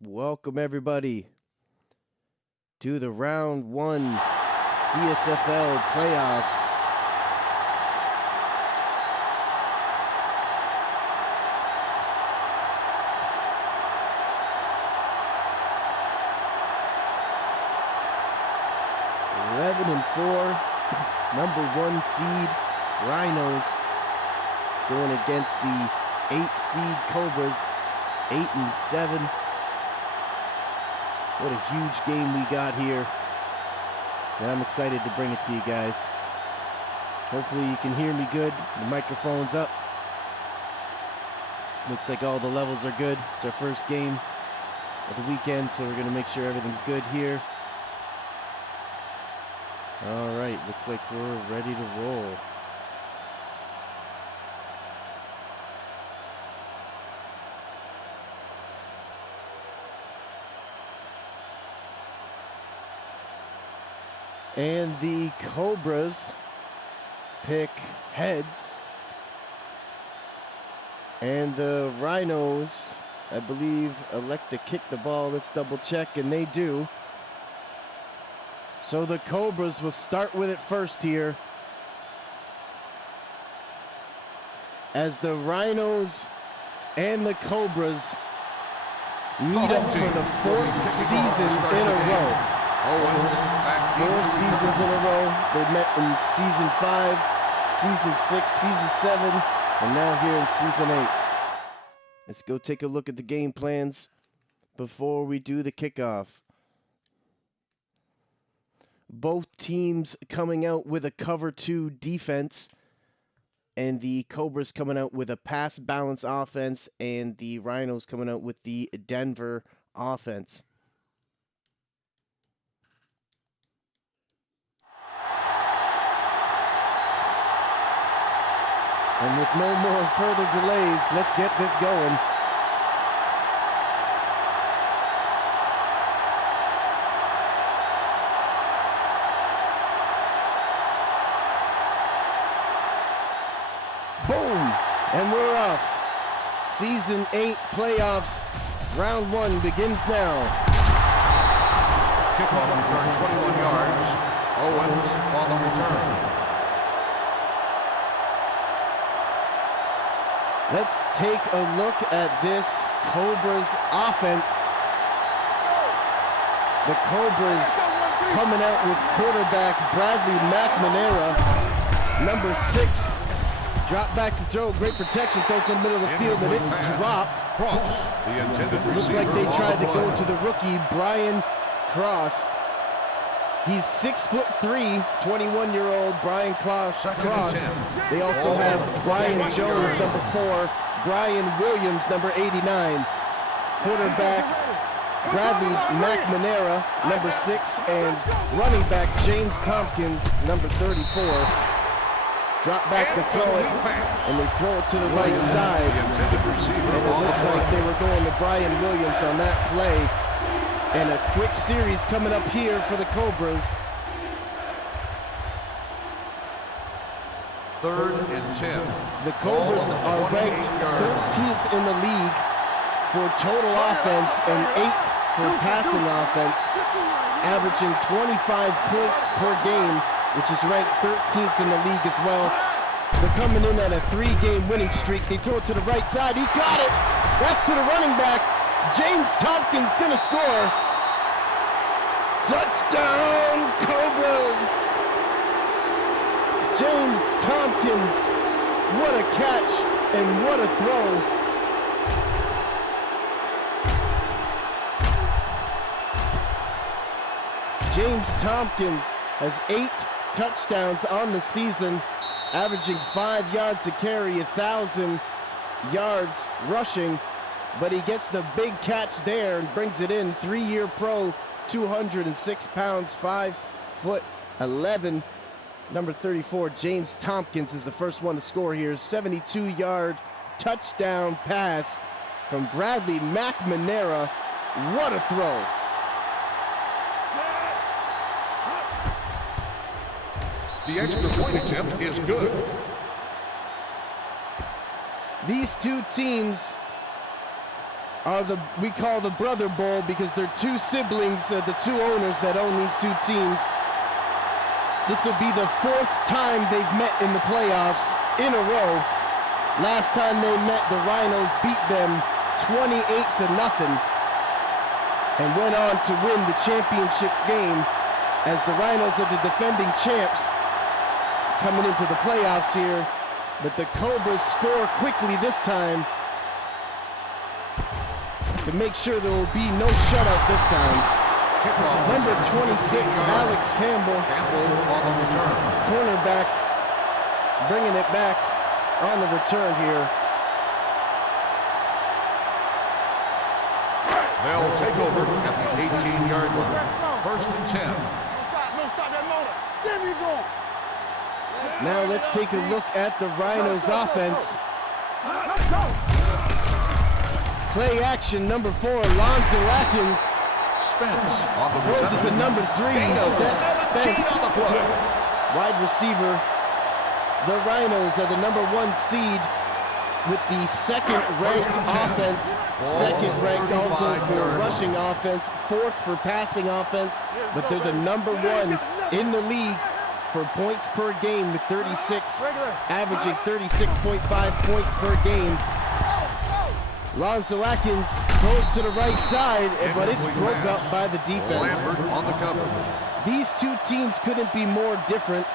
Welcome everybody to the round one CSFL playoffs. (11-4), #1 seed Rhinos going against the 8th seed Cobras, 8-7. What a huge game we got here, and I'm excited to bring it to you guys. Hopefully you can hear me good. The microphone's up. Looks like all the levels are good. It's our first game of the weekend, so we're going to make sure everything's good here. All right, looks like we're ready to roll. And the Cobras pick heads. And the Rhinos, I believe, elect to kick the ball. Let's double check, and they do. So the Cobras will start with it first here, as the Rhinos and the Cobras meet up for the 4th season in a row. 4 seasons in a row. They met in season 5, season 6, season 7, and now here in season 8. Let's go take a look at the game plans before we do the kickoff. Both teams coming out with a cover 2 defense, and the Cobras coming out with a pass balance offense, and the Rhinos coming out with the Denver offense. And with no more further delays, let's get this going. Boom! And we're off. Season 8 playoffs. Round 1 begins now. Kickoff return 21 yards. Owens on the return. Let's take a look at this Cobras offense. The Cobras coming out with quarterback Bradley McNamara, #6. Drop backs and throw, great protection, throws in the middle of the field, and it's dropped. Looked like they tried to go to the rookie, Brian Cross. He's 6'3", 21-year-old Brian Cross. They also have Brian Jones, #4, Brian Williams, #89. Quarterback Bradley McNamara, #6, and running back James Tompkins, #34. Drop back to throw it, and they throw it to the right side. And it looks like they were going to Brian Williams on that play. And a quick series coming up here for the Cobras. 3rd and 10. The Cobras are ranked 13th in the league for total offense and 8th for passing offense, averaging 25 points per game, which is ranked 13th in the league as well. They're coming in at a 3-game winning streak. They throw it to the right side. He got it. That's to the running back. James Tompkins gonna score. Touchdown, Cobras! James Tompkins, what a catch and what a throw. James Tompkins has 8 touchdowns on the season, averaging 5 yards a carry, 1,000 yards rushing. But he gets the big catch there and brings it in. 3-year pro, 206 pounds, 5'11". #34, James Tompkins is the first one to score here. 72-yard touchdown pass from Bradley McNamara. What a throw. The extra point attempt is good. These two teams we call the Brother Bowl because they're two siblings, the two owners that own these two teams. This will be the fourth time they've met in the playoffs in a row. Last time they met, the Rhinos beat them 28-0 and went on to win the championship game, as the Rhinos are the defending champs coming into the playoffs here. But the Cobras score quickly this time to make sure there will be no shutout this time. Number 26, Alex Campbell, cornerback, bringing it back on the return here. They'll take over at the 18-yard line. First and 10. Now let's take a look at the Rhinos offense. Play action, number 4, Lonzo Atkins. Spence on the Goes to the number 3, Seth Spence. on the play. Wide receiver. The Rhinos are the number 1 seed with the second-ranked offense. Second-ranked also for rushing offense. 4th for passing offense. But they're the number 1 in the league for points per game with 36, averaging 36.5 points per game. Lonzo Atkins goes to the right side, but it's broke up by the defense. On the coverage. These two teams couldn't be more different.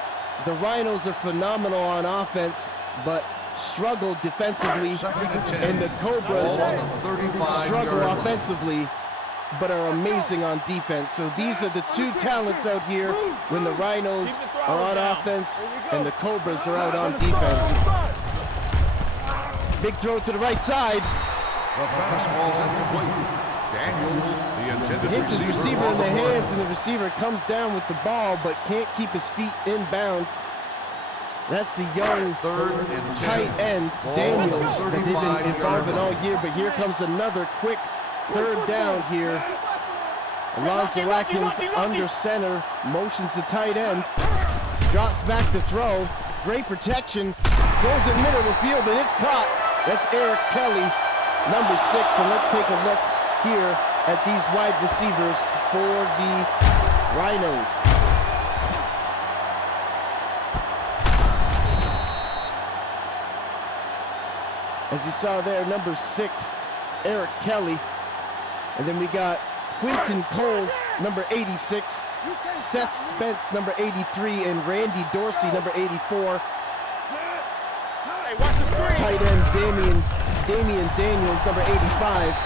The Rhinos are phenomenal on offense, but struggle defensively, and the Cobras struggle offensively, but are amazing on defense. So these are the two talents out here when the Rhinos are on offense and the Cobras are out on defense. Big throw to the right side. The fastball's incomplete. Daniels, the intended Hits his receiver in the hands, and the receiver comes down with the ball but can't keep his feet in bounds. That's the young tight end, Daniels, that they've been involved all year, but here comes another quick third down here. Alonzo Atkins under center, motions the tight end, drops back to throw, great protection, goes in the middle of the field, and it's caught. That's Eric Kelly, number 6, and let's take a look here at these wide receivers for the Rhinos. As you saw there, number 6, Eric Kelly. And then we got Quinton Coles, number 86, Seth Spence, number 83, and Randy Dorsey, number 84. Tight end Damian Daniels, number 85.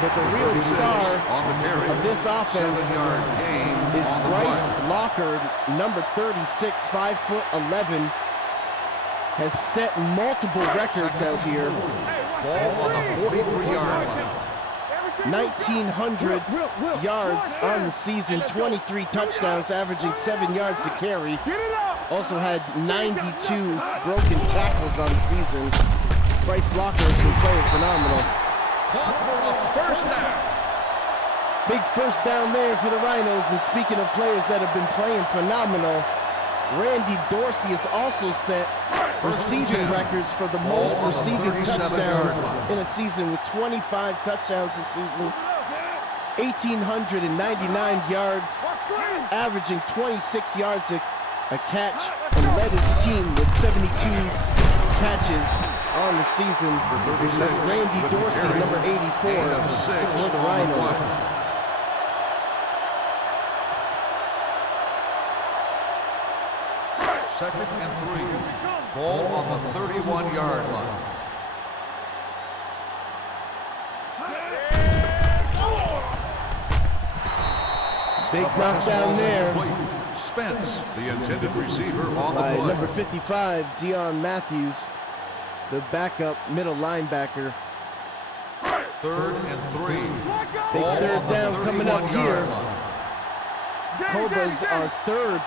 But the real star of this offense is Bryce Locker, number 36, 5'11", has set multiple records out here. Ball on the 43-yard line. 1,900 yards on the season, 23 touchdowns, averaging 7 yards a carry. Also had 92 broken tackles on the season. Bryce Locker has been playing phenomenal. Caught for a first down. Big first down there for the Rhinos. And speaking of players that have been playing phenomenal, Randy Dorsey has also set receiving records for the most receiving touchdowns in a season, with 25 touchdowns this season, 1,899 yards, averaging 26 yards a catch, and led his team with 72 catches on the season. That's Randy Dorsey, number 84, for the Rhinos. Second and 3. Ball on the 31-yard line. Big knockdown there Spence, the intended receiver, on the by play. number 55, Dion Matthews, the backup middle linebacker. Third and 3. Big Ball third on the down coming up here. 31-yard line. Cobras are third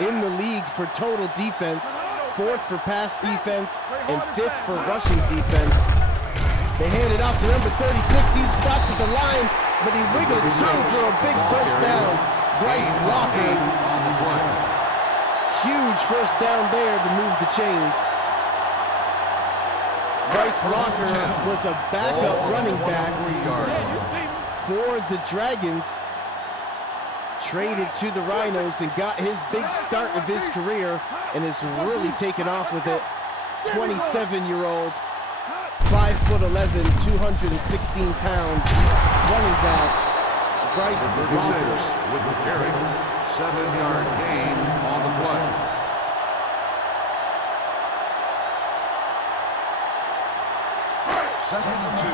in the league for total defense, 4th for pass defense, and 5th for rushing defense. They hand it off to number 36. He's stopped at the line, but he wiggles through for a big first down. Bryce Locker, on the play. huge first down there to move the chains. Bryce Locker was a backup running back 3-yard line. for the Dragons. Traded to the Rhinos and got his big start of his career and is really taken off with it. 27-year-old, 5'11", 216-pound running back, Bryce Locker. With the carry, 7-yard gain on the play. Second and 2.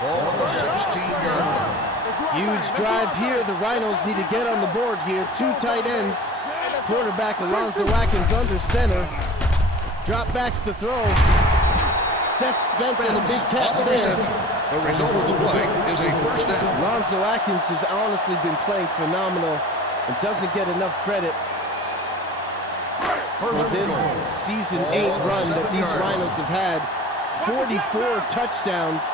Ball at the 16-yard line. Huge drive here. The Rhinos need to get on the board here. 2 tight ends. Quarterback Alonzo Atkins under center. Drop backs to throw. Seth Spence and a big catch there. The result of the play is a first down. Alonzo Atkins has honestly been playing phenomenal and doesn't get enough credit for this season 8 run that these Rhinos have had. 44 touchdowns,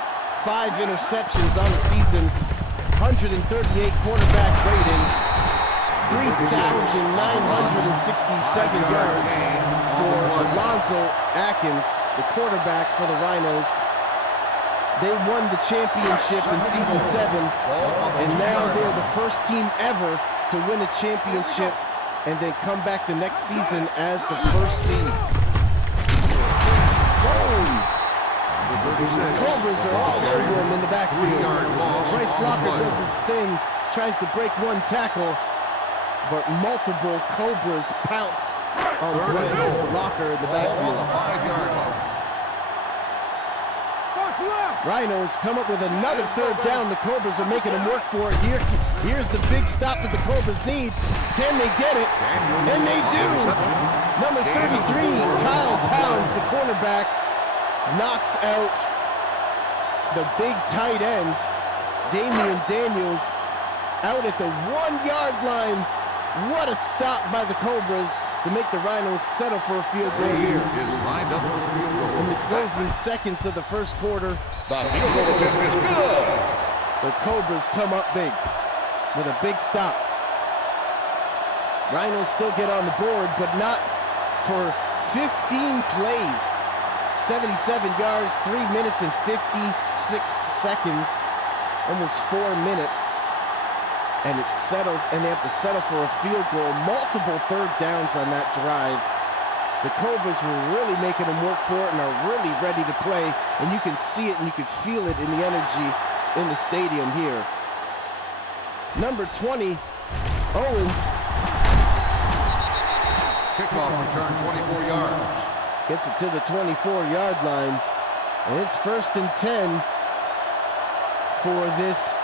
5 interceptions on the season, 138 quarterback rating, 3,967 yards for Alonzo Atkins, the quarterback for the Rhinos. They won the championship in season 7, and now they're the first team ever to win a championship and then come back the next season as the first seed. Boom! The Cobras are all over him in the backfield. Bryce Locker does his thing, tries to break one tackle, but multiple Cobras pounce on Bryce Locker in the backfield. Rhinos come up with another 3rd down. The Cobras are making them work for it here. Here's the big stop that the Cobras need. Can they get it? And they do. Number 33, Kyle Pounds, the cornerback, knocks out the big tight end, Damian Daniels, out at the 1-yard line. What a stop by the Cobras to make the Rhinos settle for a field goal here. Is lined up for the field goal. In the closing seconds of the first quarter, The field goal attempt is good. the Cobras come up big with a big stop. Rhinos still get on the board, but not for 15 plays. 77 yards, 3 minutes and 56 seconds, almost 4 minutes. And it settles, and they have to settle for a field goal. Multiple 3rd downs on that drive. The Cobras were really making them work for it and are really ready to play. And you can see it and you can feel it in the energy in the stadium here. Number 20, Owens. Kickoff return 24 yards. Gets it to the 24-yard line. And it's 1st and 10 for this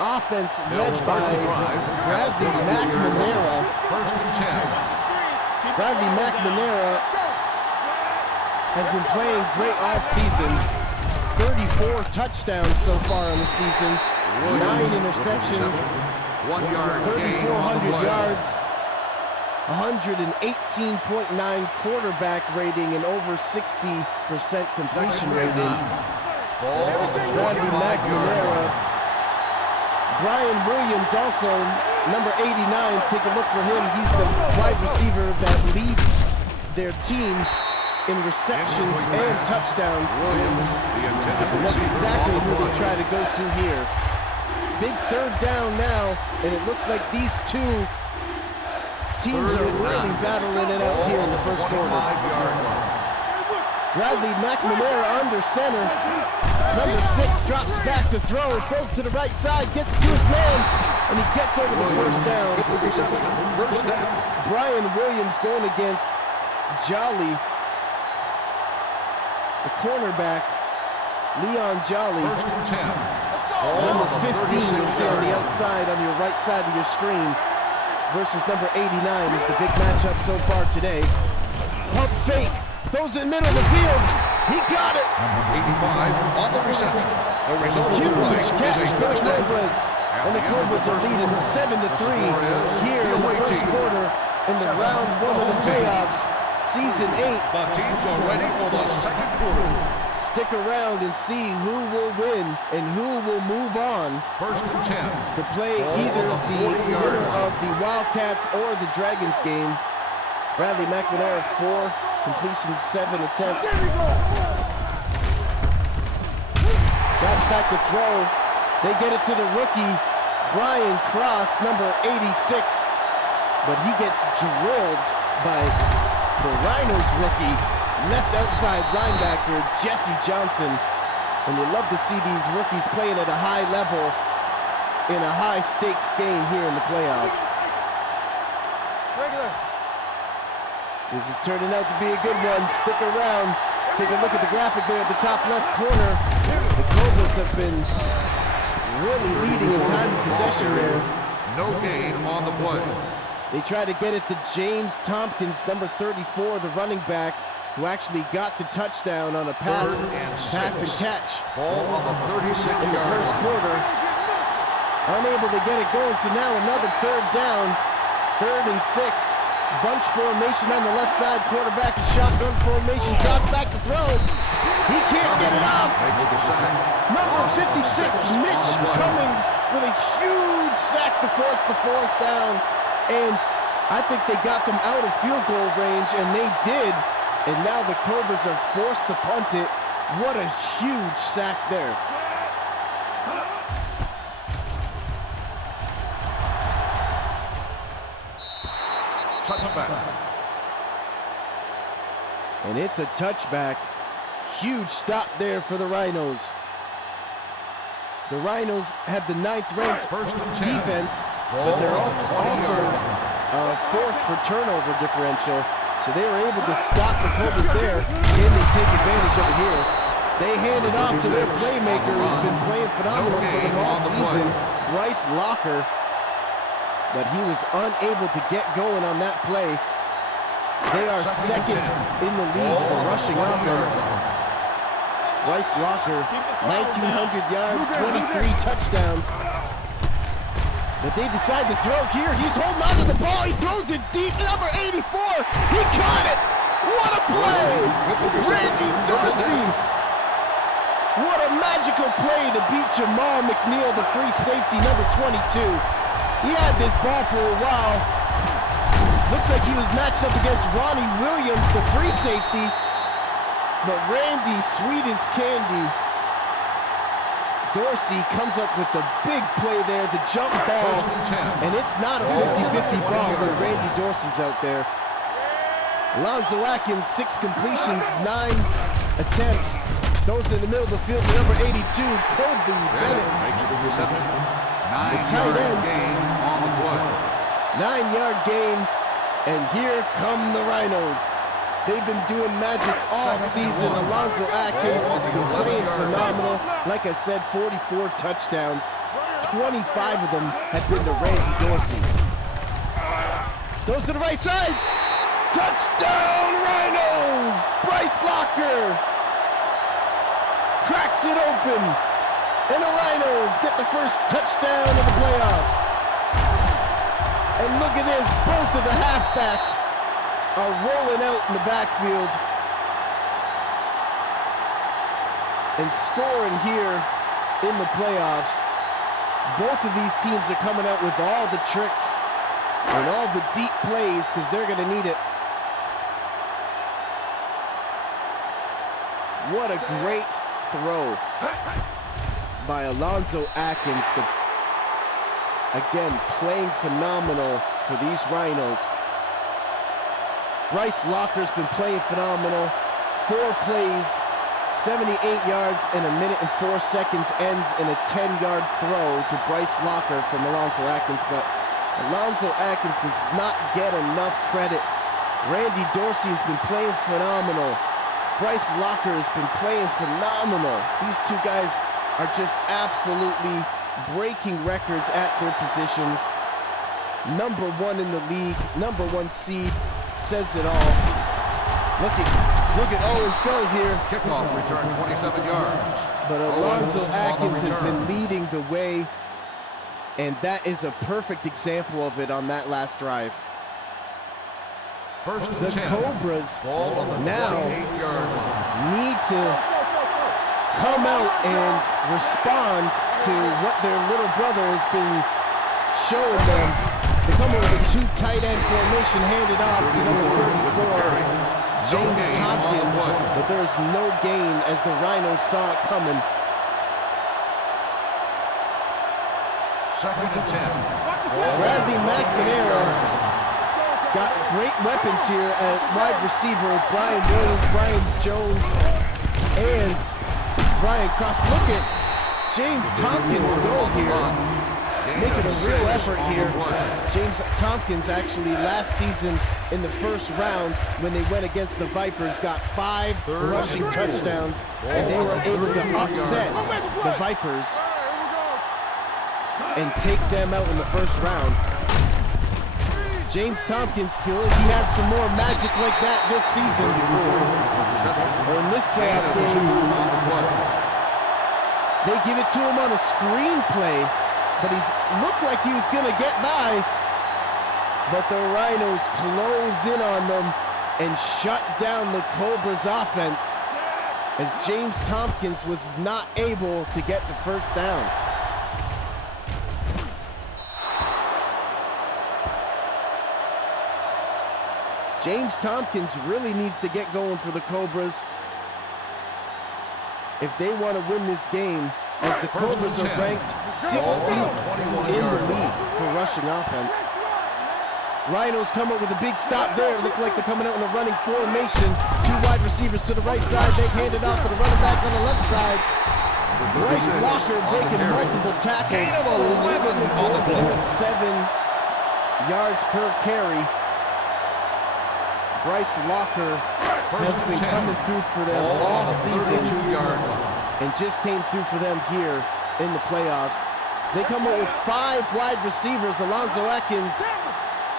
offense led by Bradley McNamara. 1st and 10. Bradley McNamara has been playing great all season. 34 touchdowns so far in the season. 9 interceptions. 1 yard gain on the 3,400 play. yards. 118.9 quarterback rating and over 60% completion rating. Ball at the Bradley 25-yard McNamara. line. Brian Williams also, number 89, take a look for him. He's the wide receiver that leads their team in receptions and touchdowns. Williams, the intended And that's receiver exactly on the who they play. try to go to here. Big 3rd down now, and it looks like these two teams are really battling it out here in the first quarter. 25-yard line. Bradley McNamara under center. Number 6 drops back to throw, throws to the right side, gets to his man, and he gets over the first down. With the reception, first down. Brian Williams going against Jolly, the cornerback, Leon Jolly. 1st and 10. Number 15 you'll see on the outside on your right side of your screen versus number 89 is the big matchup so far today. Pump fake, throws it in the middle of the field. He got it. Number 85 on the reception. The result of the play Huge is catch a for the first down. Cobras. And the Cobras are leading 7-3 here in the first quarter in the round 1 of the playoffs, season 8. The teams are ready for the second quarter. Stick around and see who will win and who will move on 1st and 10. to play Ball either on the the 40-yard winner line. of the Wildcats or the Dragons game. Bradley McNamara, 4 completions, 7 attempts. Drops back to throw. They get it to the rookie, Brian Cross, number 86. But he gets drilled by the Rhinos rookie, left outside linebacker, Jesse Johnson. And you love to see these rookies playing at a high level in a high-stakes game here in the playoffs. This is turning out to be a good one. Stick around. Take a look at the graphic there at the top left corner. The Cobras have been really leading in time of possession there. No gain on the play. They try to get it to James Tompkins, number 34, the running back, who actually got the touchdown on a pass and catch. Ball on the 36-yard in the first quarter. Unable to get it going, so now another third down. 3rd and 6. Bunch formation on the left side. Quarterback in shotgun formation. Drops back to throw. He can't get it off. Number 56, Mitch Cummings, with a huge sack to force the 4th down. And I think they got them out of field goal range, and they did. And now the Cobras are forced to punt it. What a huge sack there. Touchback. And it's a touchback. Huge stop there for the Rhinos. The Rhinos have the 9th-ranked defense, but they're also 4th for turnover differential. So they were able to stop the Cobras there. Can they take advantage of it here? They hand it off to their playmaker, who's been playing phenomenal for them all season, Bryce Locker. But he was unable to get going on that play. They are 2nd in the league for rushing offense. Bryce Locker, 1,900 yards, 23 touchdowns. But they decide to throw here. He's holding on to the ball. He throws it deep. Number 84. He caught it. What a play. Randy Dorsey. What a magical play to beat Jamal McNeil, the free safety, number 22. He had this ball for a while. Looks like he was matched up against Ronnie Williams, the free safety. But Randy, sweet as candy. Dorsey comes up with the big play there, the jump ball. And it's not a 50-50 ball when Randy Dorsey's out there. Alonzo Atkins, 6 completions, 9 attempts. Throws in the middle of the field to number 82, Kobe Bennett. Makes the reception. The tight end. Gain on the play. 9-yard gain, and here come the Rhinos. They've been doing magic all season. Alonzo Atkins has been playing phenomenal. Like I said, 44 touchdowns. 25 of them have been to Randy Dorsey. Goes to the right side. Touchdown, Rhinos! Bryce Locker cracks it open. And the Rhinos get the first touchdown of the playoffs. And look at this, both of the halfbacks are rolling out in the backfield and scoring here in the playoffs. Both of these teams are coming out with all the tricks and all the deep plays because they're going to need it. What a great throw by Alonzo Atkins. Again, playing phenomenal for these Rhinos. Bryce Locker's been playing phenomenal. 4 plays, 78 yards in 1 minute and 4 seconds, ends in a 10-yard throw to Bryce Locker from Alonzo Atkins. But Alonzo Atkins does not get enough credit. Randy Dorsey has been playing phenomenal. Bryce Locker has been playing phenomenal. These two guys are just absolutely breaking records at their positions. Number 1 in the league, number 1 seed, says it all. Look at Owens go here. Kickoff return 27 yards. But Alonzo Atkins has been leading the way, and that is a perfect example of it on that last drive. The Cobras now need to come out and respond to what their little brother has been showing them. The coming with a two tight end formation, handed off to number 34, James Tompkins, but there is no gain as the Rhinos saw it coming. 2nd and 10. Bradley McNamara got great weapons here at wide receiver with Brian Williams, Brian Jones, and Brian Cross. Look at James Tompkins go here. Making a real effort here. James Tompkins actually last season in the first round when they went against the Vipers got 5 rushing touchdowns, and they were able to upset the Vipers and take them out in the first round. James Tompkins, will he have some more magic like that this season or in this playoff game? They give it to him on a screenplay, but he's looked like he was gonna get by, but the Rhinos close in on them and shut down the Cobras offense as James Tompkins was not able to get the first down. James Tompkins really needs to get going for the Cobras if they want to win this game, as the Cobras are ranked 16th in the league for rushing offense. Rhinos come up with a big stop there. It looked like they're coming out in a running formation. 2 wide receivers to the right side. They hand it off to the running back on the left side. Bryce Locker breaking multiple tackles. 7 yards per carry. Bryce Locker has been coming through for them all season and just came through for them here in the playoffs. They come up with 5 wide receivers. Alonzo Atkins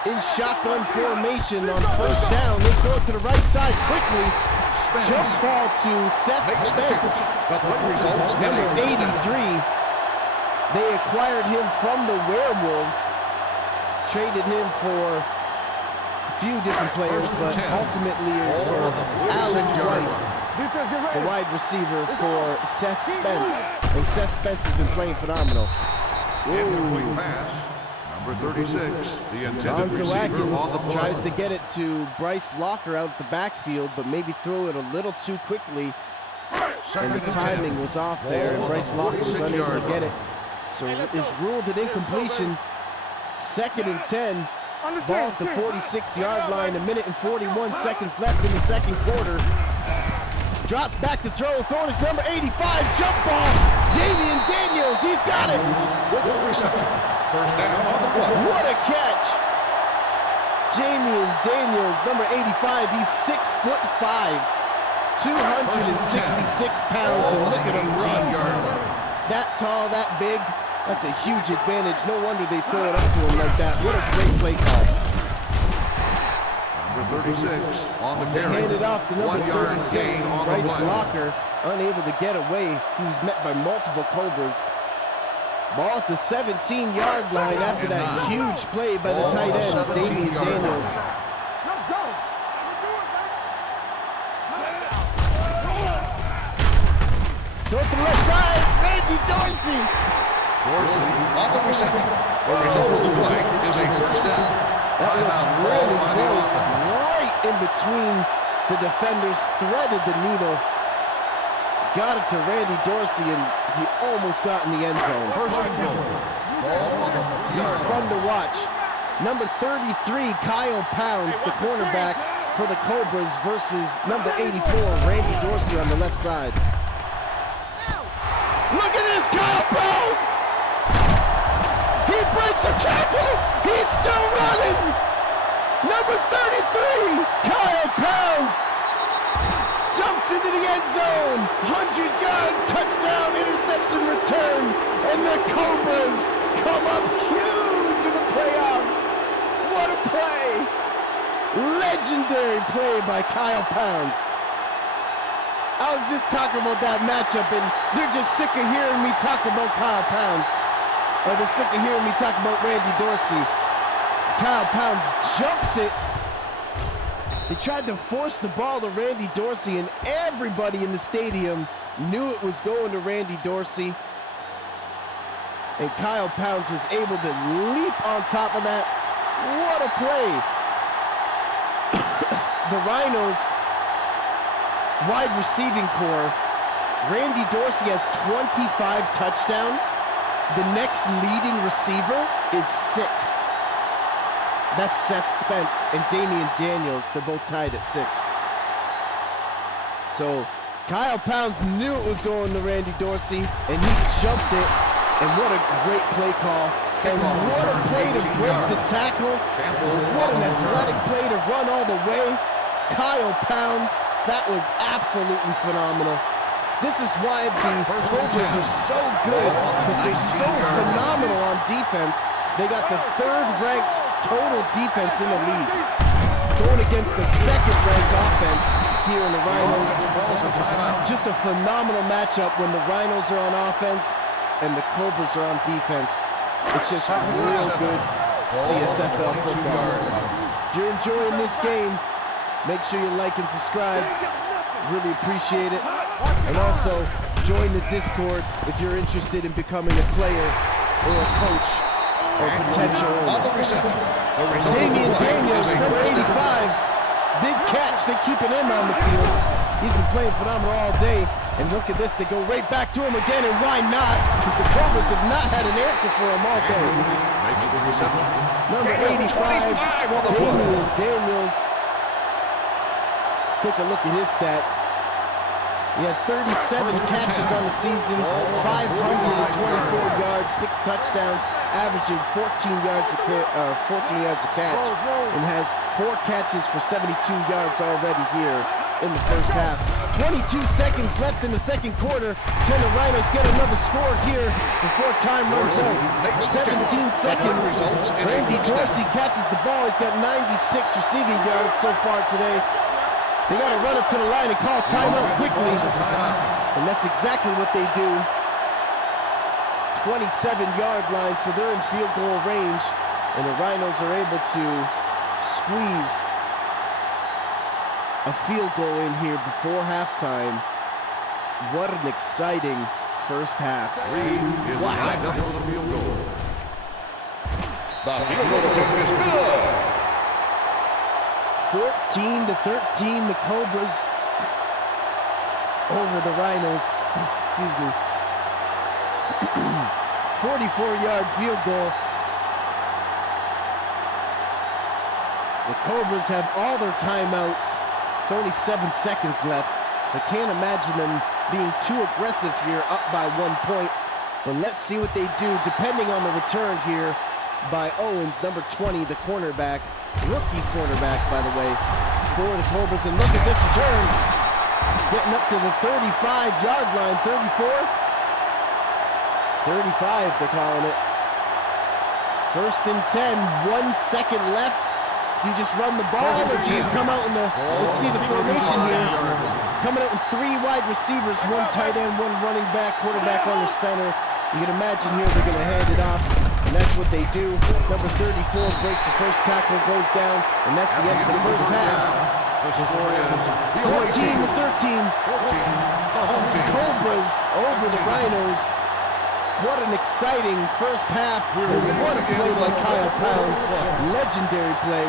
in shotgun formation on first down. They throw it to the right side quickly. Jump ball to Seth Spence, number 83. They acquired him from the Werewolves, traded him for a few different players, but ultimately is for Alan White, the wide receiver for Seth Spence. And Seth Spence has been playing phenomenal. Number 36, the intended Alonzo receiver Atkins on the tries to get it to Bryce Locker out the backfield, but maybe throw it a little too quickly, and the timing was off there, and Bryce Locker was unable to get it. So is ruled an incompletion. 2nd and 10. Ball at the 46-yard line, 1 minute and 41 seconds left in the second quarter. Drops back to throw, throwing it to number 85, jump ball. Damian Daniels, he's got it. Good reception. First down on the play. What a catch. Damian Daniels, number 85, he's 6'5", 266 pounds, and look at him run. That tall, that big. That's a huge advantage. No wonder they throw it up to him like that. What a great play call. Number 36 on the carry. They hand it off to number 36, Bryce Locker. Locker, unable to get away. He was met by multiple Cobras. Ball at the 17-yard line after that huge play by the tight end, Damian Daniels. Throw it to the left side, Randy Dorsey. Dorsey on the reception. The result of the play is a first down. That looked really close, right in between the defenders, threaded the needle. Got it to Randy Dorsey, and he almost got in the end zone. First and goal. Ball on the 3-yard He's fun to watch. Number 33, Kyle Pounds, the cornerback for the Cobras, versus number 84, Randy Dorsey on the left side. Look at this, Kyle Pounds! He breaks a tackle! He's still running! Number 33, Kyle Pounds, jumps into the end zone. 100-yard touchdown, interception return, and the Cobras come up huge in the playoffs. What a play! Legendary play by Kyle Pounds. I was just talking about that matchup, and they're just sick of hearing me talk about Kyle Pounds. Or they're sick of hearing me talk about Randy Dorsey. Kyle Pounds jumps it. They tried to force the ball to Randy Dorsey, and everybody in the stadium knew it was going to Randy Dorsey. And Kyle Pounds was able to leap on top of that What a play. The Rhinos wide receiving core, Randy Dorsey has 25 touchdowns. The next leading receiver is 6. That's Seth Spence and Damian Daniels. They're both tied at 6. So Kyle Pounds knew it was going to Randy Dorsey, and he jumped it. And what a great play call. And what a play to break the tackle. What an athletic play to run all the way. Kyle Pounds, that was absolutely phenomenal. This is why the Cobras are so good, because they're so phenomenal on defense. They got the 3rd-ranked total defense in the league, going against the 2nd-ranked offense here in the Rhinos. Just a phenomenal matchup when the Rhinos are on offense and the Cobras are on defense. It's just real good CSFL football. If you're enjoying this game, make sure you like and subscribe. Really appreciate it. And also, join the Discord if you're interested in becoming a player or a coach or potential owner. Damian Daniels, number 85. Big catch. They're keeping him on the field. He's been playing phenomenal all day. And look at this. They go right back to him again. And why not? Because the Cobras have not had an answer for him all day. Number 85, Damian Daniels. Let's take a look at his stats. He had 37 catches on the season, 524 yards, 6 touchdowns, averaging 14 yards a catch, and has 4 catches for 72 yards already here in the first half. 22 seconds left in the second quarter. Can the Rhinos get another score here before time runs out? 17 seconds. Randy Dorsey catches the ball. He's got 96 receiving yards so far today. They got to run up to the line and call timeout quickly. And that's exactly what they do. 27-yard line, so they're in field goal range. And the Rhinos are able to squeeze a field goal in here before halftime. What an exciting first half. Lined up for the field goal. The field goal attempt is good. 14-13, the Cobras over the Rhinos. Excuse me. 44-yard field goal. The Cobras have all their timeouts. It's only 7 seconds left, so can't imagine them being too aggressive here, up by 1 point. But let's see what they do, depending on the return here by Owens, number 20, the cornerback. Rookie cornerback, by the way, for the Cobras. And look at this return. Getting up to the 35-yard line. 34? 35, they're calling it. 1st and 10. 1 second left. Do you just run the ball, or do you come out in the... Let's see the formation here. Coming out with 3 wide receivers, 1 tight end, 1 running back, quarterback on the center. You can imagine here they're going to hand it off. And that's what they do. Number 34 breaks the first tackle, goes down, and that's the end of the first half. The score is 14-13. Cobras over the Rhinos. What an exciting first half. What a play by Kyle Pounds. Legendary play.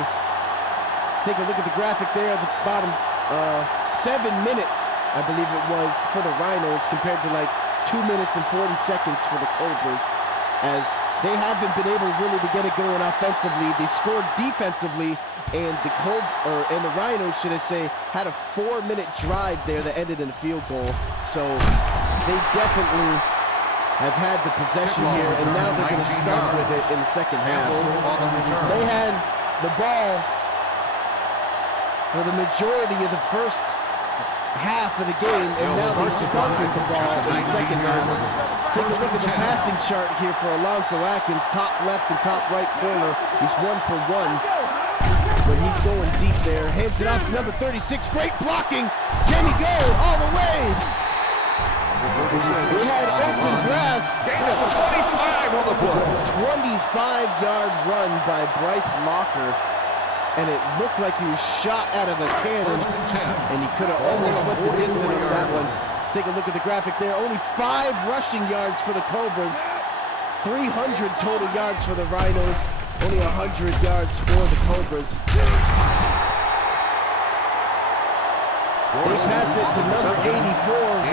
Take a look at the graphic there at the bottom. 7 minutes, I believe it was, for the Rhinos compared to like 2 minutes and 40 seconds for the Cobras, as they haven't been able really to get it going offensively. They scored defensively, and the Rhinos, should I say, had a 4-minute drive there that ended in a field goal. So they definitely have had the possession here, and now they're going to start with it in the second half. They had the ball for the majority of the first half of the game, and now they start with the ball in the second half. Take a look at the passing chart here for Alonzo Atkins, top left and top right corner. He's 1 for 1 when he's going deep there. Hands it off to number 36. Great blocking. Can he go all the way? He had open grass. 25 on the play. 25-yard run by Bryce Locker. And it looked like he was shot out of a cannon, and he could have almost went the distance on that one. Take a look at the graphic there. Only 5 rushing yards for the Cobras. 300 total yards for the Rhinos. Only 100 yards for the Cobras. They pass it to number 84,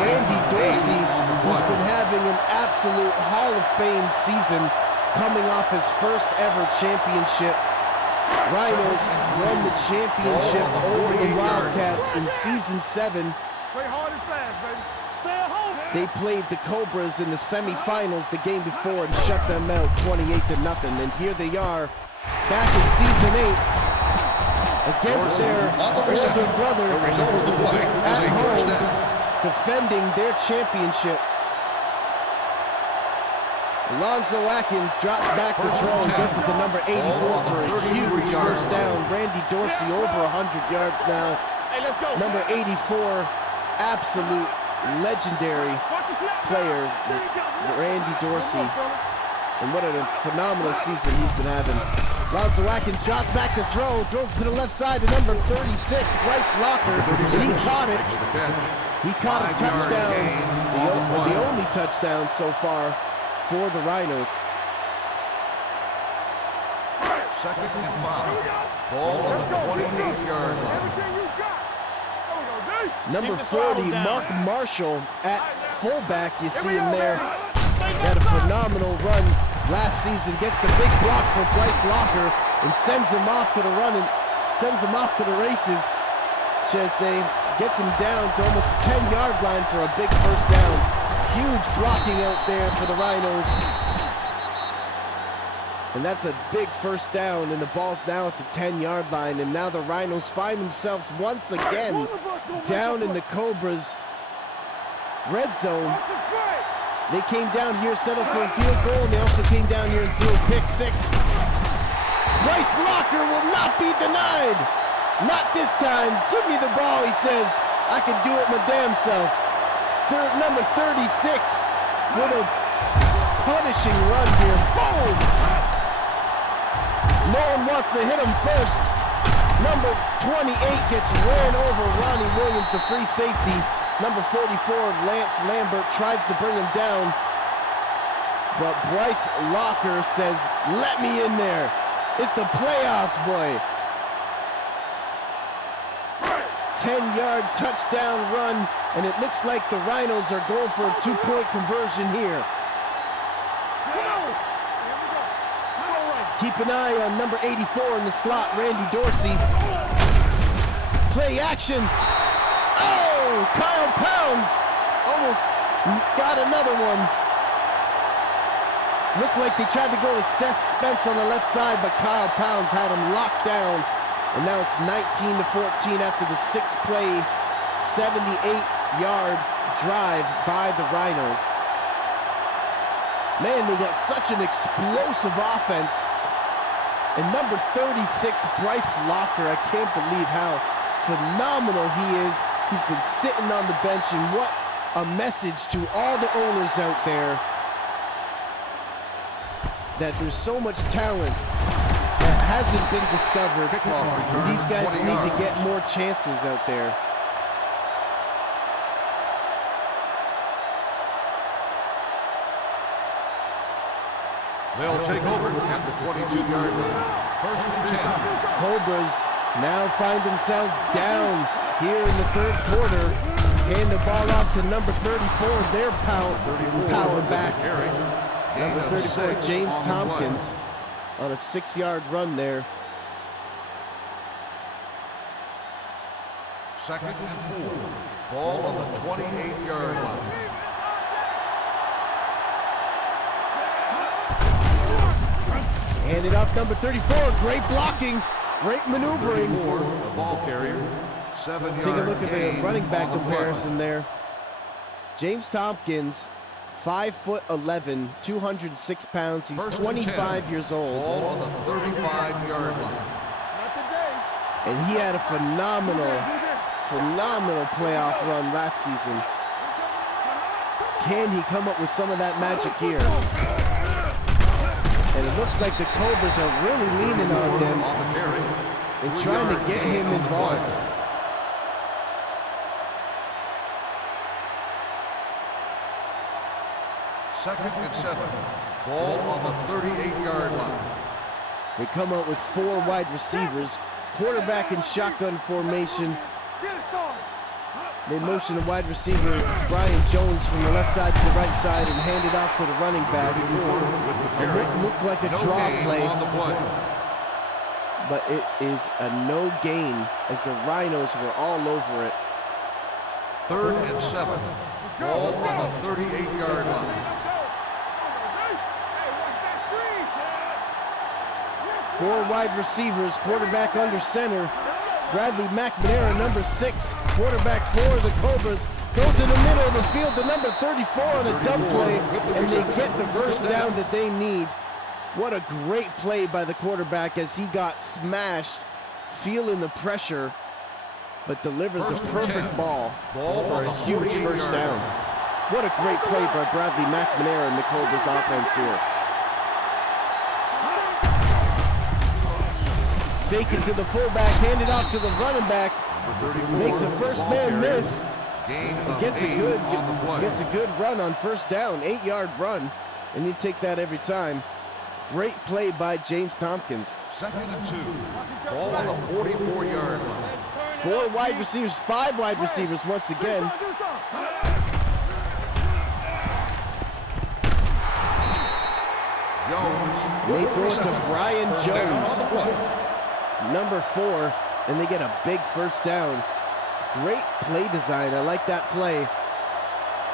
Randy Dorsey, who's been having an absolute Hall of Fame season, coming off his first ever championship. Rhinos won the championship over the Wildcats in season 7. They played the Cobras in the semifinals the game before and shut them out 28-0. And here they are back in season 8 against their older brother at home, defending their championship. Alonzo Atkins drops back the throw and gets it to number 84 for a huge first down. Randy Dorsey over 100 yards now. Number 84, absolute legendary player, Randy Dorsey. And what a phenomenal season he's been having. Alonzo Atkins drops back the throw, throws to the left side to number 36, Bryce Locker, and he caught it. He caught a touchdown, the only touchdown so far for the Rhinos. Second and 5. Ball on the 28-yard line. Number 40, Mark Marshall at fullback. You see him there. He had a phenomenal run last season. Gets the big block for Bryce Locker and sends him off to the run and sends him off to the races. Should I say, gets him down to almost the 10-yard line for a big first down. Huge blocking out there for the Rhinos. And that's a big first down, and the ball's now at the 10-yard line. And now the Rhinos find themselves once again down in the Cobras' red zone. They came down here, settled for a field goal, and they also came down here and threw a pick six. Bryce Locker will not be denied. Not this time. Give me the ball, he says. I can do it my damn self. Number 36 with a punishing run here. Boom! No one wants to hit him first. Number 28 gets ran over. Ronnie Williams, the free safety. Number 44, Lance Lambert, tries to bring him down. But Bryce Locker says, let me in there. It's the playoffs, boy. 10-yard touchdown run, and it looks like the Rhinos are going for a two-point conversion here. Keep an eye on number 84 in the slot, Randy Dorsey. Play action. Oh, Kyle Pounds almost got another one. Looked like they tried to go with Seth Spence on the left side, but Kyle Pounds had him locked down. And now it's 19-14 after the 6-play, 78-yard drive by the Rhinos. Man, they got such an explosive offense. And number 36, Bryce Locker, I can't believe how phenomenal he is. He's been sitting on the bench, and what a message to all the owners out there that there's so much talent that hasn't been discovered. These guys need to get more chances out there. They'll take over at the 22-yard line. First and 10. Cobras now find themselves down here in the third quarter. Hand the ball off to number 34. Their power back. Number 34, James Tompkins, on a 6-yard run there. Second and 4. Ball on the 28-yard line. Handed off number 34. Great blocking. Great maneuvering. 34, the ball carrier. 7-yard Take a look at the gain running back on the comparison there. James Tompkins, 5'11", 206 pounds. He's 25 years old. Ball on the 35-yard line. And he had a phenomenal playoff run last season. Can he come up with some of that magic here? And it looks like the Cobras are really leaning on him and trying to get him involved. Second and 7. Ball on the 38-yard line. They come out with 4 wide receivers. Quarterback in shotgun formation. They motion the wide receiver, Brian Jones, from the left side to the right side and hand it off to the running back. And what looked like a draw play, but it is a no gain as the Rhinos were all over it. 3rd and 7. Ball on the 38-yard line. 4 wide receivers, quarterback under center. Bradley McNamara, number 6, quarterback for the Cobras, goes in the middle of the field to number 34 on a dump play, and they get the first down that they need. What a great play by the quarterback as he got smashed, feeling the pressure, but delivers a perfect ball for a huge first down. What a great play by Bradley McNamara and the Cobras offense here. Fake it to the fullback, hand it off to the running back. Makes a first man miss. And gets a good run on first down, 8-yard run, and you take that every time. Great play by James Tompkins. 2nd and 2. Ball on the 44-yard line. 4 wide receivers, 5 wide receivers once again. They throw it to Brian Jones, number 4, and they get a big first down. Great play design. I like that play.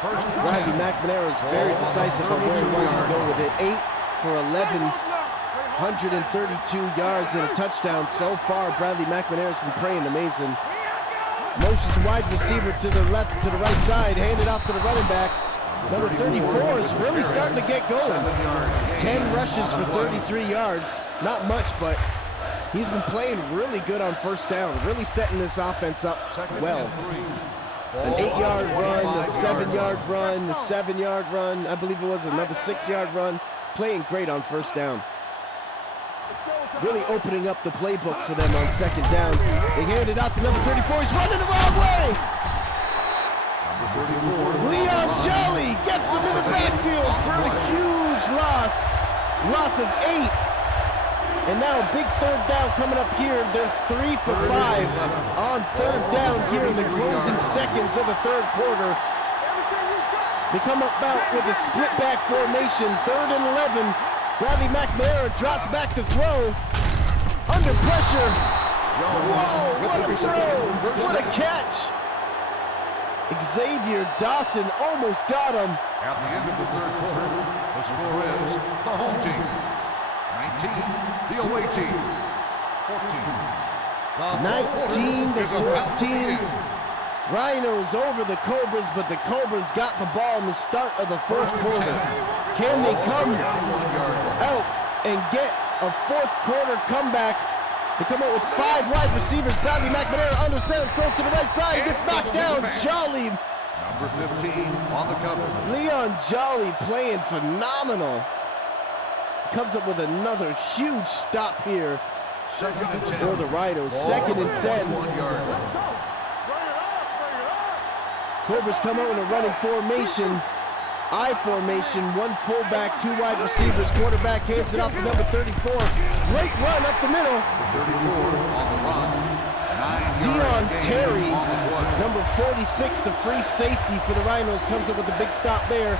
Bradley McNamara is very decisive on where he wanted to go with it. 8 for 1,132 yards and a touchdown so far. Bradley McNamara's been playing amazing. Motions wide receiver to the left, to the right side, handed off to the running back. Number 34 is really starting to get going. 10 rushes for 33 yards. Not much, but he's been playing really good on first down, really setting this offense up well. An 8-yard run, a 7-yard run, a 7-yard run, I believe it was another 6-yard run. Playing great on first down. Really opening up the playbook for them on second downs. They hand it out to number 34, he's running the wrong way! Leon Jolly gets him in the backfield for a huge loss. Loss of 8. And now a big third down coming up here. They're 3 for 5 on third down here in the closing seconds of the third quarter. They come up out with a split back formation, 3rd and 11. Bradley McNamara drops back to throw. Under pressure. Whoa, what a throw. What a catch. Xavier Dawson almost got him. At the end of the third quarter, the score is the home team 19, the away team 14. 19 to 14. Rhinos over the Cobras, but the Cobras got the ball in the start of the fourth quarter. Can they come out and get a fourth quarter comeback? They come out with 5 wide receivers. Bradley McNamara under center, throws to the right side, he gets knocked down. Jolly. Number 15 on the cover. Leon Jolly playing phenomenal. Comes up with another huge stop here for the Rhinos. 2nd and 10. Cobras come out in a running formation. I formation, 1 fullback, 2 wide receivers. Quarterback hands it off to number 34. Great run up the middle. 34 on the run. Dion Terry, number 46, the free safety for the Rhinos, comes up with a big stop there.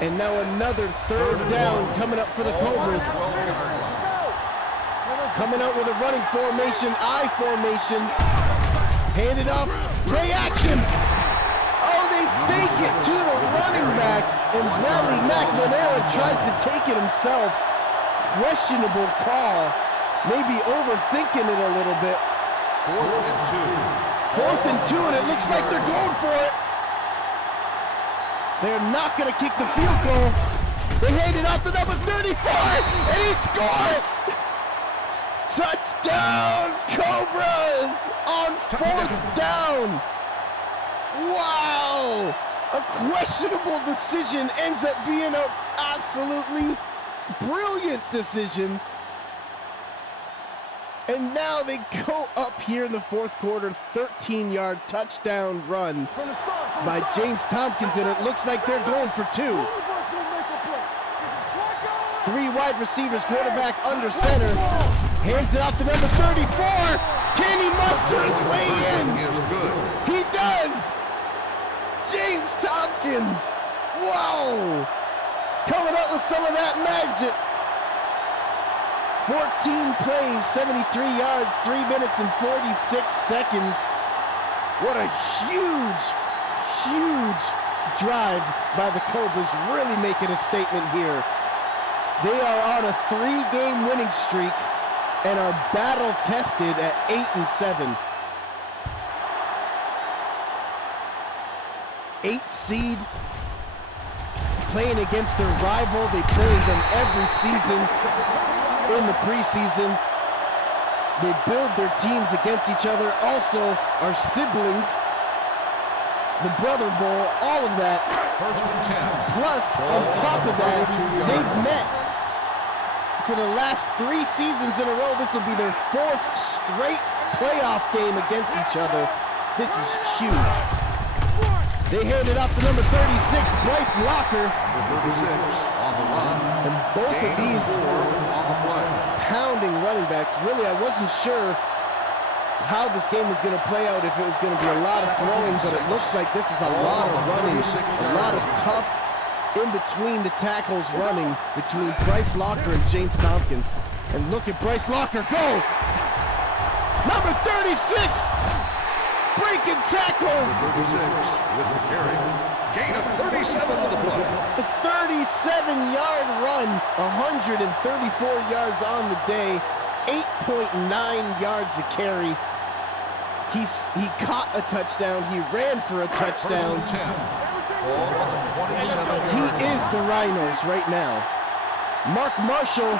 And now another third down coming up for the Cobras. Coming out with a running formation, I formation. Handed off, play action. Oh, they fake it to the running back, and Bradley McNamara tries to take it himself. Questionable call. Maybe overthinking it a little bit. 4th and 2. 4th and 2, and it looks like they're going for it. They're not going to kick the field goal. They hand it off to number 34, and he scores! Touchdown, Cobras on 4th down. Wow! A questionable decision ends up being an absolutely brilliant decision. And now they go up here in the fourth quarter, 13-yard touchdown run by James Tompkins, and it looks like they're going for 2. 3 Three wide receivers, quarterback under center. Hands it off to number 34. Can he muster his way in? Is good. He does. James Tompkins. Wow. Coming up with some of that magic. 14 plays, 73 yards, 3 minutes and 46 seconds. What a huge, huge drive by the Cobras, really making a statement here. They are on a 3-game winning streak and are battle-tested at 8-7. 8th seed, playing against their rival. They play them every season in the preseason. They build their teams against each other. Also, our siblings, the Brother Bowl, all of that. First and 10. Plus, on top of that, they've met for the last 3 seasons in a row. This will be their 4th straight playoff game against each other. This is huge. They hand it off to number 36, Bryce Locker. Number 36 on the run. And both of these on the play. pounding running backs. Really, I wasn't sure how this game was going to play out, if it was going to be a lot of throwing, but it looks like this is a lot of running, a lot of tough in between the tackles running between Bryce Locker and James Tompkins. And look at Bryce Locker go! Number 36! Breaking tackles! 36 with the carry. Gain of 37 on the play. A 37-yard run, 134 yards on the day, 8.9 yards a carry. He caught a touchdown. He ran for a touchdown. First and 10. Ball on the 27-yard He line. is the Rhinos right now. Mark Marshall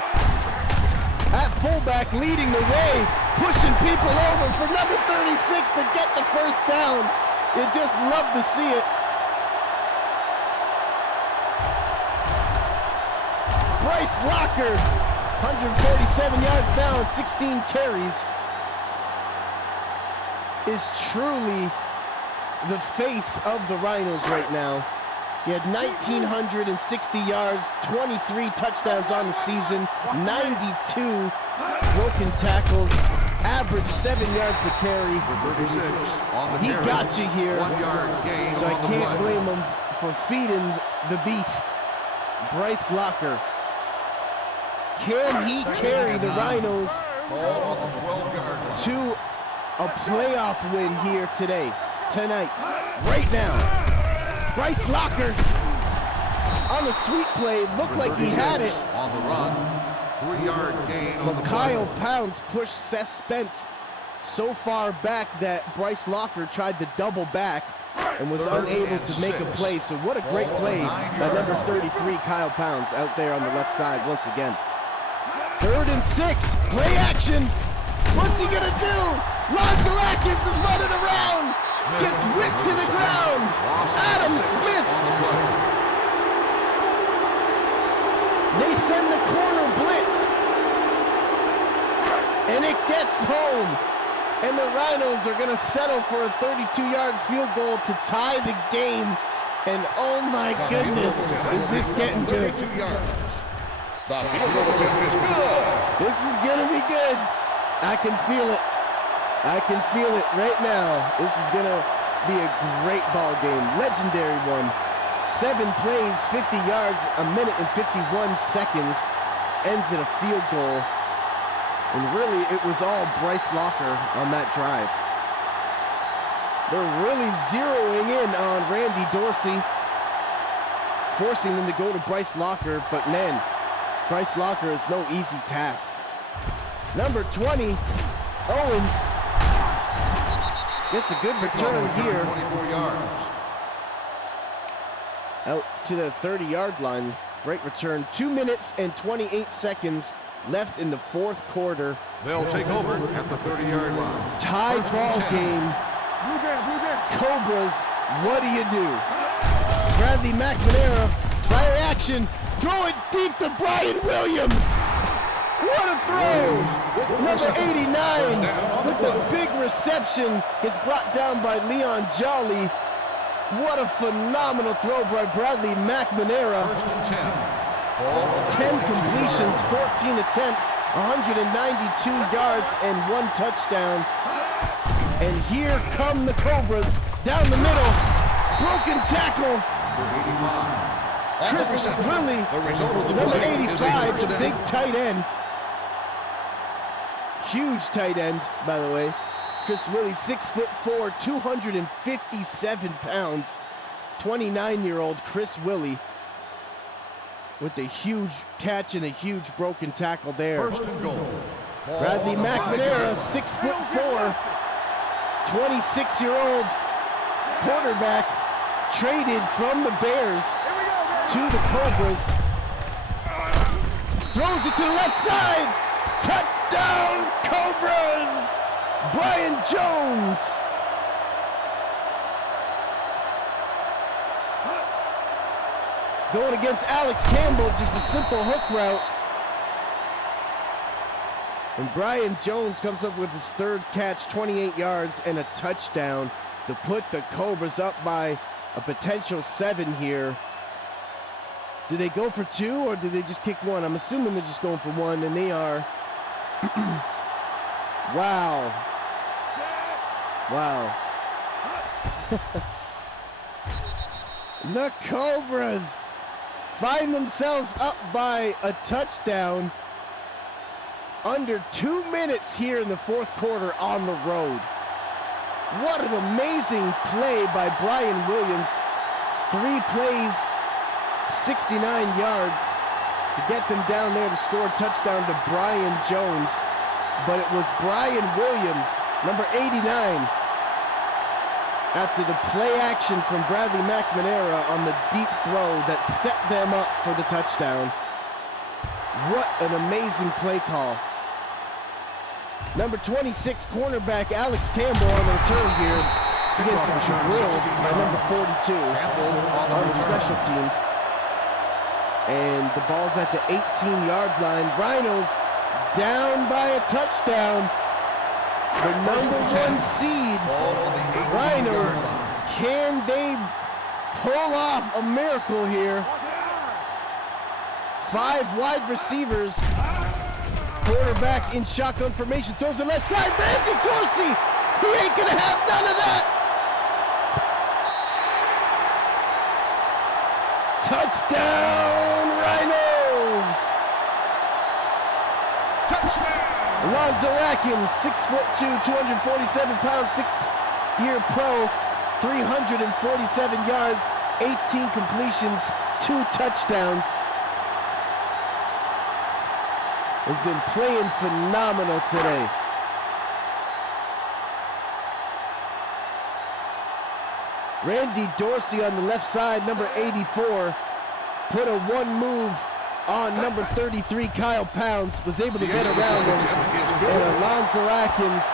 at fullback leading the way, pushing people over for number 36 to get the first down. You just love to see it. Bryce Locker, 147 yards now and 16 carries, is truly the face of the Rhinos right now. He had 1,960 yards, 23 touchdowns on the season, 92 broken tackles, average 7 yards a carry. Number 36 on the He carry. got you here, 1 yard gain so I on the can't play. blame him for feeding the beast. Bryce Locker. Can he carry the Rhinos Ball on the 12-yard line. to a playoff win here tonight, right now? Bryce Locker on a sweep play, looked like he had it. On the run, 3-yard gain on the play. Kyle Pounds pushed Seth Spence so far back that Bryce Locker tried to double back and was Third unable and to make a 6. play. So what a great Ball on play the by 9-yard number line. 33, Kyle Pounds, out there on the left side once again. 3rd and 6, play action. What's he gonna do? Lonzo Atkins is running around, gets whipped to the ground. Adam Smith. On the play. They send the corner blitz, and it gets home. And the Rhinos are gonna settle for a 32-yard field goal to tie the game. And oh my goodness, is this getting good? 32 yards. The field goal attempt is good. This is gonna be good. I can feel it. I can feel it right now. This is gonna be a great ball game. Legendary one. 7 plays, 50 yards, a minute and 51 seconds. Ends in a field goal. And really, it was all Bryce Locker on that drive. They're really zeroing in on Randy Dorsey, forcing them to go to Bryce Locker, but man, Bryce Locker is no easy task. Number 20, Owens, gets a good return here. 24 yards. Out to the 30-yard line. Great return. 2 minutes and 28 seconds left in the 4th quarter. They'll take over at the 30-yard line. Tie First and ball 10. game. Cobras, what do you do? Bradley McNamara, play action, throw it deep to Brian Williams. What a throw! Number 89 with the big reception gets brought down by Leon Jolly. What a phenomenal throw by Bradley McNamara. First and 10. 10 completions, 14 attempts, 192 yards, and 1 touchdown. And here come the Cobras down the middle. Broken tackle. Chris Willie, number 85, the big tight end. Huge tight end, by the way. Chris Willie, 6'4", 257 pounds. 29-year-old Chris Willie with a huge catch and a huge broken tackle there. First and goal. Bradley McNamara, 6'4", 26-year-old quarterback, traded from the Bears to the Cobras. Throws it to the left side. Touchdown, Cobras! Brian Jones. Going against Alex Campbell, just a simple hook route. And Brian Jones comes up with his third catch, 28 yards and a touchdown to put the Cobras up by a potential 7 here. Do they go for 2 or do they just kick 1? I'm assuming they're just going for 1, and they are. Wow. Wow. The Cobras find themselves up by a touchdown under 2 minutes here in the fourth quarter on the road. What an amazing play by Brian Williams. 3 plays, 69 yards to get them down there to score a touchdown to Brian Jones. But it was Brian Williams, number 89, after the play action from Bradley McNamara on the deep throw that set them up for the touchdown. What an amazing play call. Number 26, cornerback Alex Campbell on the return here gets drilled by number 42 on the special teams. And the ball's at the 18-yard line. Rhinos down by a touchdown. The number 1 seed, Rhinos, can they pull off a miracle here? 5 wide receivers. Quarterback in shotgun formation, throws it left side. Randy Dorsey, he ain't gonna have none of that. Touchdown, Rhinos! Touchdown! Alonzo Atkins, 6'2", 247 pounds, 6-year pro, 347 yards, 18 completions, 2 touchdowns. Has been playing phenomenal today. Randy Dorsey on the left side, number 84, put a 1 move on number 33, Kyle Pounds, was able to get around him. And Alonzo Atkins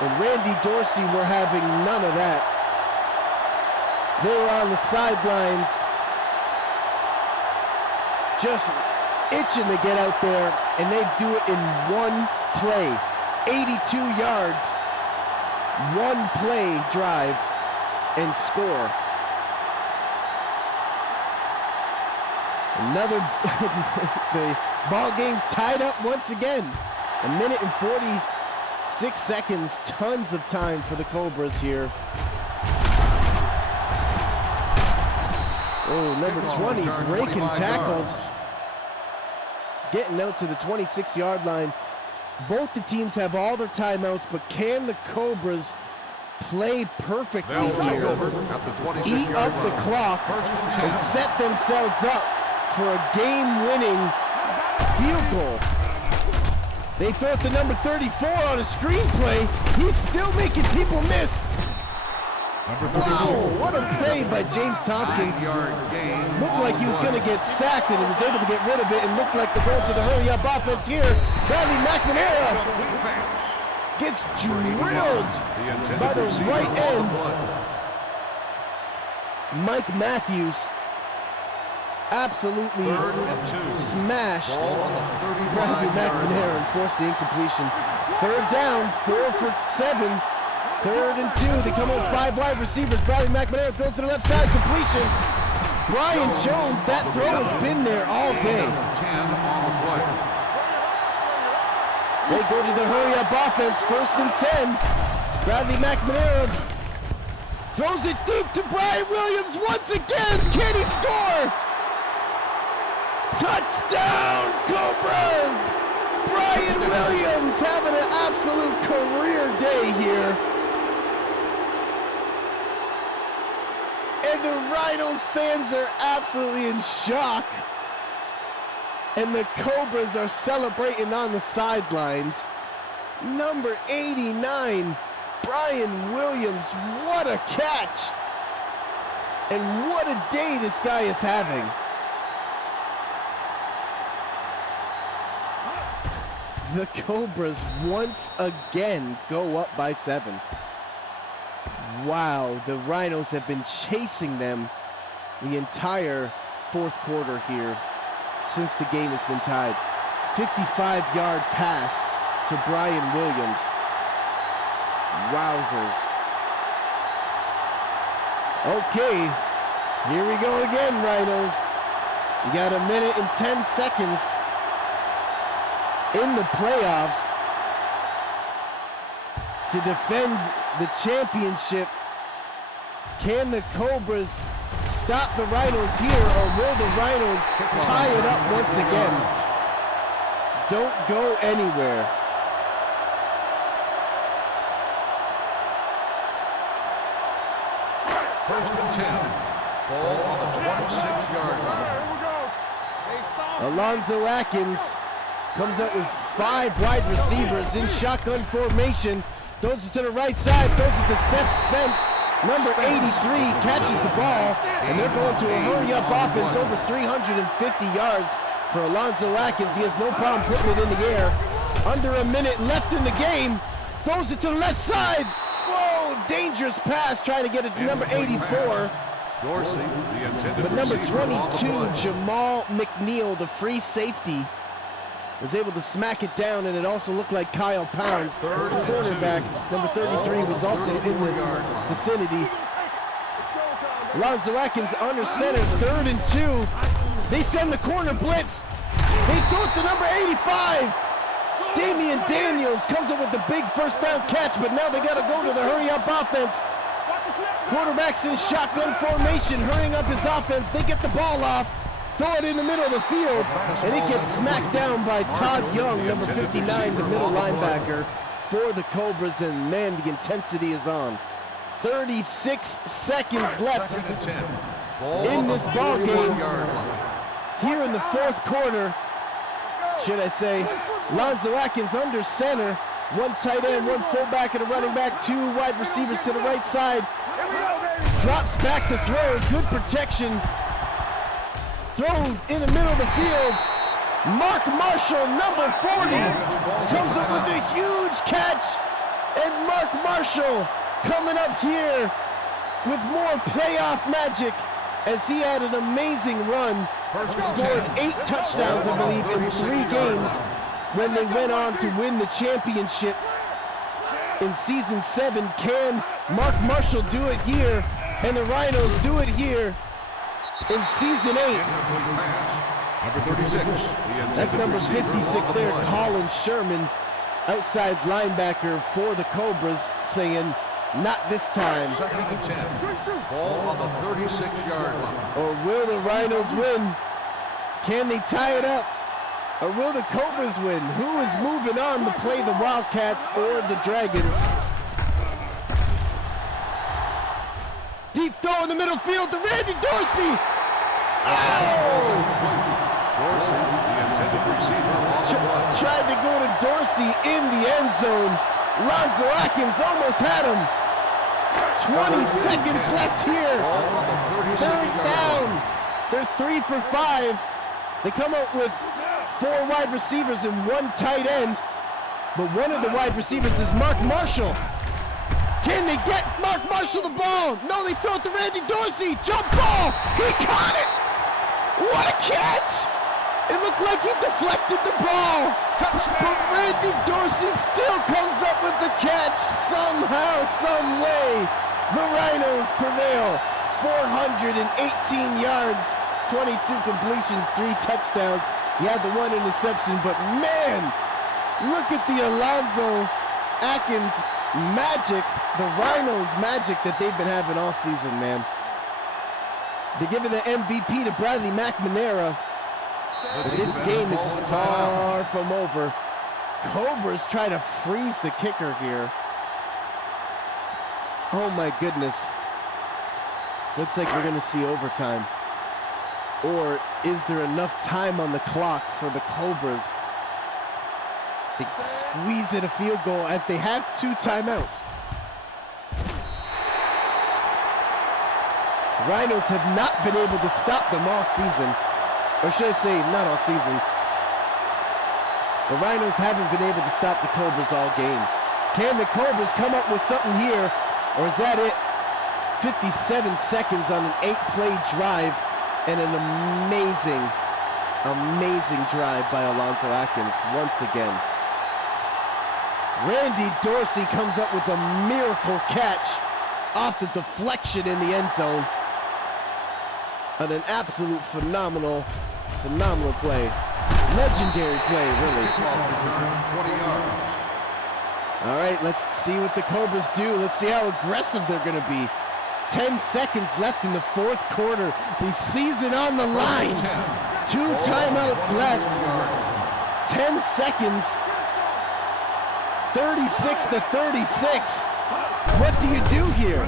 and Randy Dorsey were having none of that. They were on the sidelines, just itching to get out there, and they do it in 1 play. 82 yards, 1 play drive, and score. Another, the ball game's tied up once again. 1 minute and 46 seconds, tons of time for the Cobras here. Oh, number 20 breaking tackles. Getting out to the 26-yard line. Both the teams have all their timeouts, but can the Cobras play perfectly here? Eat up the clock and set themselves up for a game-winning field goal. They throw it to number 34 on a screenplay. He's still making people miss. Wow, what a play by James Tompkins. Looked like he was going to get sacked, and he was able to get rid of it, and looked like the goal to the hurry-up offense here. Bradley McNamara gets drilled by the right end. Mike Matthews absolutely smashed Bradley McNamara and forced the incompletion. 3rd down, 4 for 7. 3rd and 2. They come up with 5 wide receivers. Bradley McNamara goes to the left side. Completion. Brian Jones, that throw has been there all day. 10 on the play. They go to the hurry-up offense, 1st and 10. Bradley McNamara throws it deep to Brian Williams once again. Can he score? Touchdown, Cobras! Brian Williams having an absolute career day here. And the Rhinos fans are absolutely in shock. And the Cobras are celebrating on the sidelines. Number 89, Brian Williams, what a catch. And what a day this guy is having. The Cobras once again go up by 7. Wow, the Rhinos have been chasing them the entire 4th quarter here since the game has been tied. 55-yard pass to Brian Williams. Wowzers. Okay, here we go again, Rhinos. You got 1 minute and 10 seconds in the playoffs to defend the championship. Can the Cobras stop the Rhinos here, or will the Rhinos tie it up once again? Don't go anywhere. First and 10. Ball on the 26-yard line. Alonzo Atkins comes out with 5 wide receivers in shotgun formation. Throws it to the right side, throws it to Seth Spence. Number 83 catches the ball, and they're going to a hurry-up offense over 350 yards for Alonzo Atkins. He has no problem putting it in the air. Under 1 minute left in the game. Throws it to the left side. Whoa, dangerous pass, trying to get it to number 84. Dorsey, the intended But number receiver on the 22, play. Jamal McNeil, the free safety, was able to smack it down, and it also looked like Kyle Pounds, the cornerback, number 33, was also in the vicinity. Alonzo Atkins under center, 3rd and 2. They send the corner blitz. They throw it to number 85. Damian Daniels comes up with the big 1st down catch, but now they got to go to the hurry-up offense. Quarterback's in shotgun formation, hurrying up his offense. They get the ball off, throw it in the middle of the field, and it gets smacked down by Todd Young, number 59, the middle linebacker for the Cobras, and man, the intensity is on. 36 seconds left in this ball game. Here in the 4th quarter, should I say, Alonzo Atkins under center, 1 tight end, 1 fullback, and a running back, 2 wide receivers to the right side. Drops back to throw, good protection. Thrown in the middle of the field. Mark Marshall, number 40, comes up with a huge catch. And Mark Marshall coming up here with more playoff magic as he had an amazing run. Scored 8 touchdowns, I believe, in 3 games when they went on to win the championship in season 7. Can Mark Marshall do it here? And the Rhinos do it here in season 8. Number 36. That's number 56 there, Colin Sherman, outside linebacker for the Cobras, saying, not this time. 2nd and 10. Ball on the 36-yard line. Or will the Rhinos win? Can they tie it up? Or will the Cobras win? Who is moving on to play the Wildcats or the Dragons? Deep throw in the middle field to Randy Dorsey. Oh! Dorsey, the intended receiver on the play. Tried to go to Dorsey in the end zone. Alonzo Atkins almost had him. 20 seconds left here. 3rd down. They're 3 for 5. They come up with 4 wide receivers and 1 tight end. But one of the wide receivers is Mark Marshall. Can they get Mark Marshall the ball? No, they throw it to Randy Dorsey. Jump ball. He caught it. What a catch. It looked like he deflected the ball. But Randy Dorsey still comes up with the catch. Somehow, some way, the Rhinos prevail. 418 yards, 22 completions, 3 touchdowns. He had the 1 interception, but man, look at the Alonzo Atkins magic, the Rhinos magic that they've been having all season, man. They're giving the MVP to Bradley McNamara, but this game is far from over. Cobras try to freeze the kicker here. Oh my goodness. Looks like we're gonna see overtime. Or is there enough time on the clock for the Cobras to squeeze in a field goal as they have 2 timeouts? Rhinos have not been able to stop them all season. Or should I say, not all season. The Rhinos haven't been able to stop the Cobras all game. Can the Cobras come up with something here? Or is that it? 57 seconds on an 8-play drive and an amazing, amazing drive by Alonzo Atkins once again. Randy Dorsey comes up with a miracle catch off the deflection in the end zone. On an absolute phenomenal play. Legendary play, really. 20 yards. All right, let's see what the Cobras do. Let's see how aggressive they're going to be. 10 seconds left in the 4th quarter. The season on the line. 2 timeouts left. 10 seconds. 36-36. What do you do here?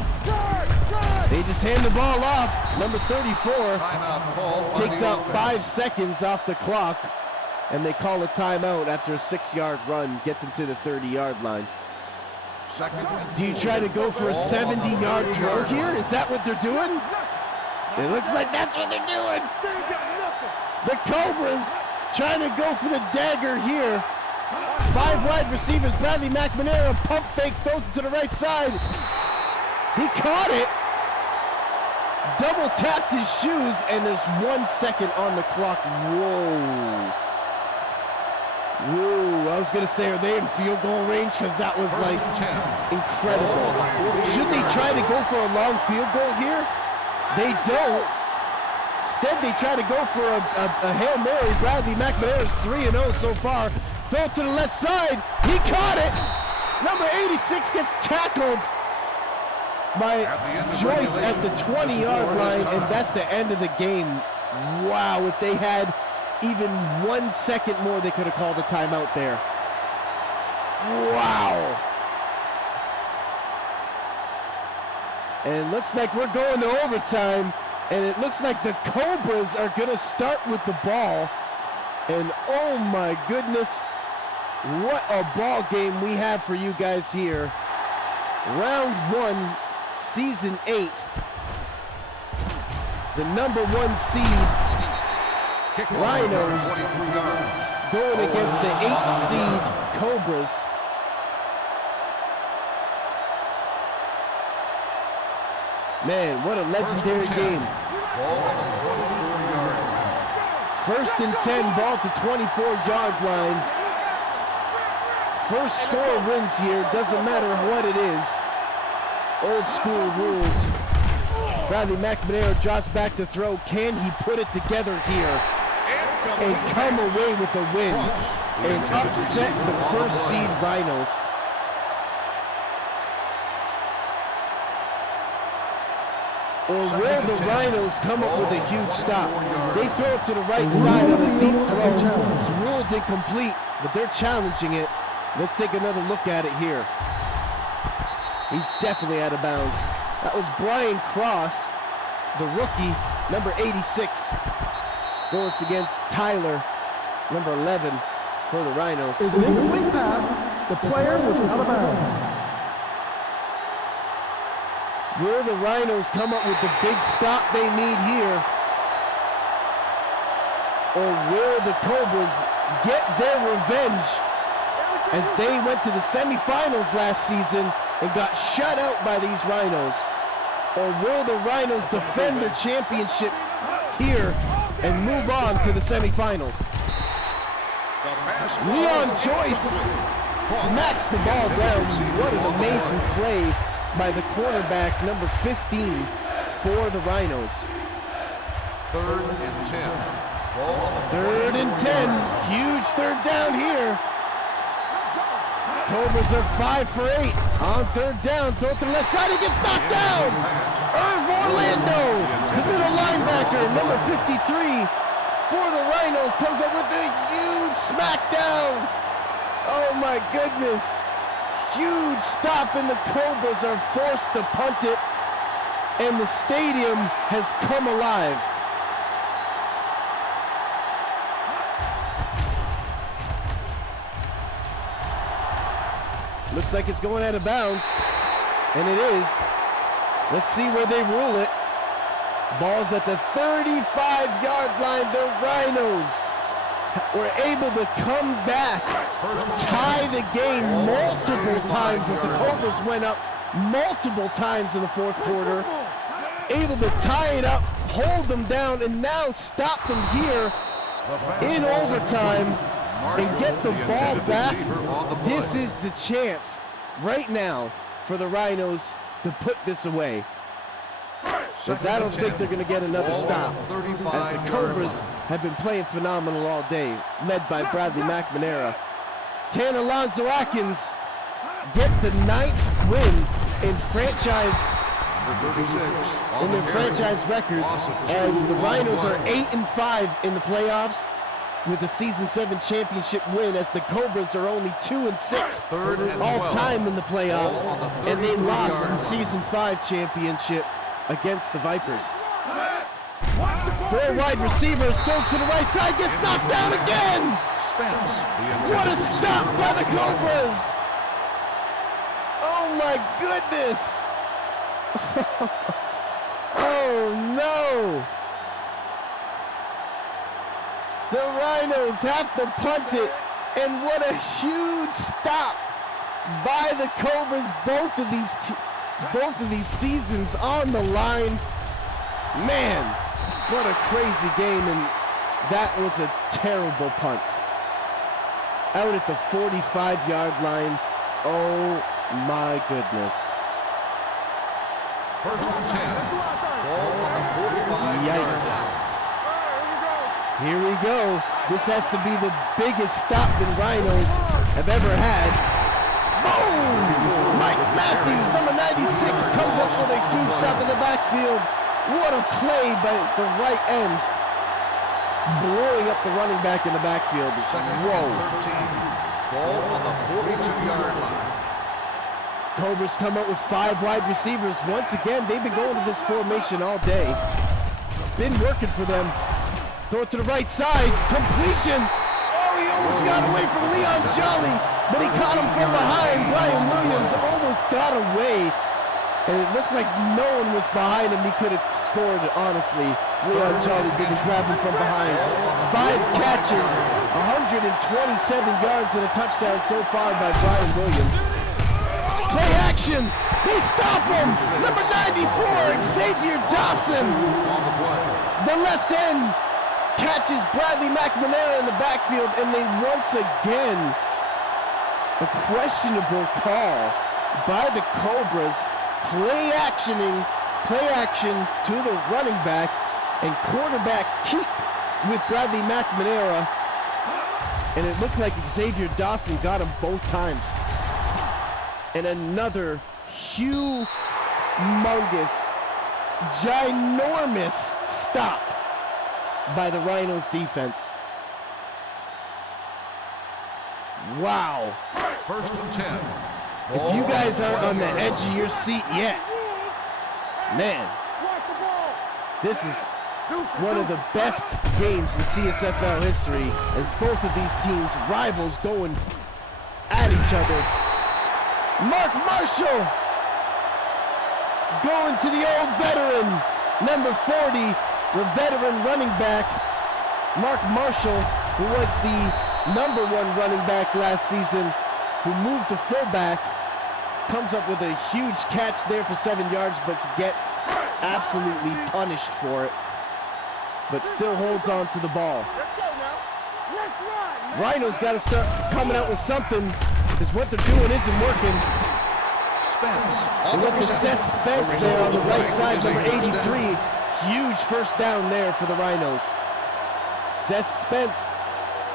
They just hand the ball off. Number 34 takes out 5 seconds off the clock, and they call a timeout after a 6-yard run, get them to the 30-yard line. Do you try to go for a 70-yard throw here? Is that what they're doing? It looks like that's what they're doing. The Cobras trying to go for the dagger here. 5 wide receivers. Bradley McNamara pump fake, throws it to the right side. He caught it. Double tapped his shoes, and there's 1 second on the clock. Whoa. I was going to say, are they in field goal range? Because that was like incredible. Should they try to go for a long field goal here? They don't. Instead, they try to go for a Hail Mary. Bradley McNamara's 3-0 so far. Throw it to the left side. He caught it. Number 86 gets tackled by Joyce at the 20-yard line, and that's the end of the game. Wow, if they had even 1 second more, they could have called a timeout there. Wow. And it looks like we're going to overtime, and it looks like the Cobras are going to start with the ball. And oh my goodness, what a ball game we have for you guys here. Round 1, Season 8. The number 1 seed, Rhinos, going against the 8th seed, Cobras. Man, what a legendary game. 1st and 10, ball at the 24-yard line. First score wins here, doesn't matter what it is. Old school rules. Bradley McNamara drops back to throw. Can he put it together here and come away with a win and upset the 1st seed Rhinos? Or will the Rhinos come up with a huge stop? They throw it to the right side on a deep throw. It's ruled incomplete, but they're challenging it. Let's take another look at it here. He's definitely out of bounds. That was Brian Cross, the rookie, number 86. Going against Tyler, number 11 for the Rhinos. It was an incomplete pass. The player was out of bounds. Will the Rhinos come up with the big stop they need here? Or will the Cobras get their revenge as they went to the semifinals last season and got shut out by these Rhinos? Or will the Rhinos defend their championship here and move on to the semifinals? Leon Joyce smacks the ball down. What an amazing play by the cornerback, number 15 for the Rhinos. 3rd and 10. Ball on the 3rd and 10. Huge 3rd down here. Cobras are 5 for 8 on 3rd down. Throw to the left side. He gets knocked down. Irv Orlando, the middle linebacker, number 53 for the Rhinos, comes up with a huge smackdown. Oh my goodness. Huge stop, and the Cobras are forced to punt it, and the stadium has come alive. Looks like it's going out of bounds, and it is. Let's see where they rule it. Ball's at the 35-yard line. The Rhinos were able to come back, tie the game multiple times as the Cobras went up multiple times in the 4th quarter. Able to tie it up, hold them down, and now stop them here in overtime and get the ball back. This is the chance right now for the Rhinos to put this away, because I don't think they're going to get another stop, as the Cobras have been playing phenomenal all day, led by Bradley McNamara. Can Alonzo Atkins get the 9th win in their franchise records, as the Rhinos are 8-5 in the playoffs with a Season 7 championship win, as the Cobras are only 2-6 all time in the playoffs, and they lost in the Season 5 championship against the Vipers. 4 wide receivers, goes to the right side, gets knocked down again. What a stop by the Cobras. Oh my goodness. Oh no. The Rhinos have to punt it, and what a huge stop by the Cobras. Both of these seasons on the line. Man, what a crazy game, and that was a terrible punt. Out at the 45-yard line. Oh my goodness. 1st and 10. Ball on the 45. Yikes. Here we go. This has to be the biggest stop the Rhinos have ever had. Boom! Mike Matthews, number 96, comes up with a huge stop in the backfield. What a play by the right end, blowing up the running back in the backfield. Whoa. 13. Ball on the 42-yard line. Cobras come up with 5 wide receivers. Once again, they've been going to this formation all day. It's been working for them. Throw it to the right side. Completion. Oh, he almost got away from Leon Jolly, but he caught him from behind. Brian Williams almost got away, and it looked like no one was behind him. He could have scored, honestly. Leon Jolly didn't grab him from behind. 5 catches, 127 yards, and a touchdown so far by Brian Williams. Play action. They stop him. Number 94, Xavier Dawson. The left end catches Bradley McNamara in the backfield, and they once again, a questionable call by the Cobras. Play action to the running back, and quarterback keep with Bradley McNamara, and it looked like Xavier Dawson got him both times. And another humongous, ginormous stop by the Rhinos defense. Wow. 1st and 10. If you guys aren't on the edge of your seat yet, man, this is one of the best games in CSFL history, as both of these teams, rivals, going at each other. Mark Marshall going to the old veteran, number 40, the veteran running back, Mark Marshall, who was the number 1 running back last season, who moved to fullback, comes up with a huge catch there for 7 yards, but gets absolutely punished for it, but still holds on to the ball. Rhinos got to start coming out with something, because what they're doing isn't working. Spence. And look at Seth Spence there on the right side, number 83. Huge first down there for the Rhinos. Seth Spence,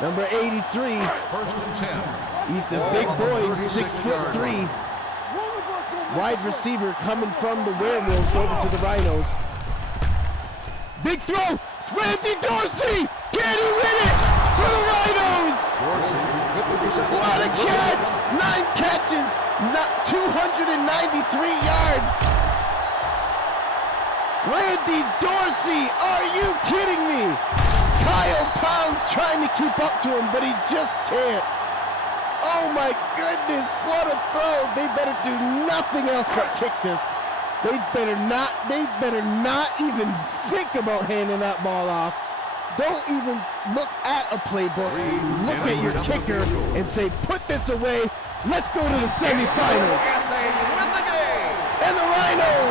number 83. First and 10. He's a big boy, 6'3". Wide receiver coming from the Werewolves over to the Rhinos. Big throw, Randy Dorsey! Can he win it for the Rhinos? Dorsey with the reception. What a catch! 9 catches, 293 yards. Randy Dorsey, are you kidding me? Kyle Pounds trying to keep up to him, but he just can't. Oh my goodness, what a throw. They better do nothing else but kick this. They better not even think about handing that ball off. Don't even look at a playbook. Look at your kicker and say, put this away. Let's go to the semifinals. And the Rhinos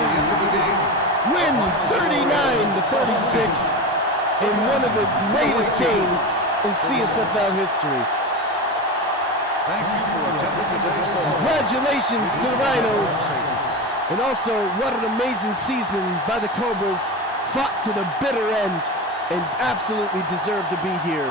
win 39-36 in one of the greatest games in CSFL history. Thank you for attending today's ball. Congratulations to the Rhinos. And also, what an amazing season by the Cobras. Fought to the bitter end and absolutely deserved to be here.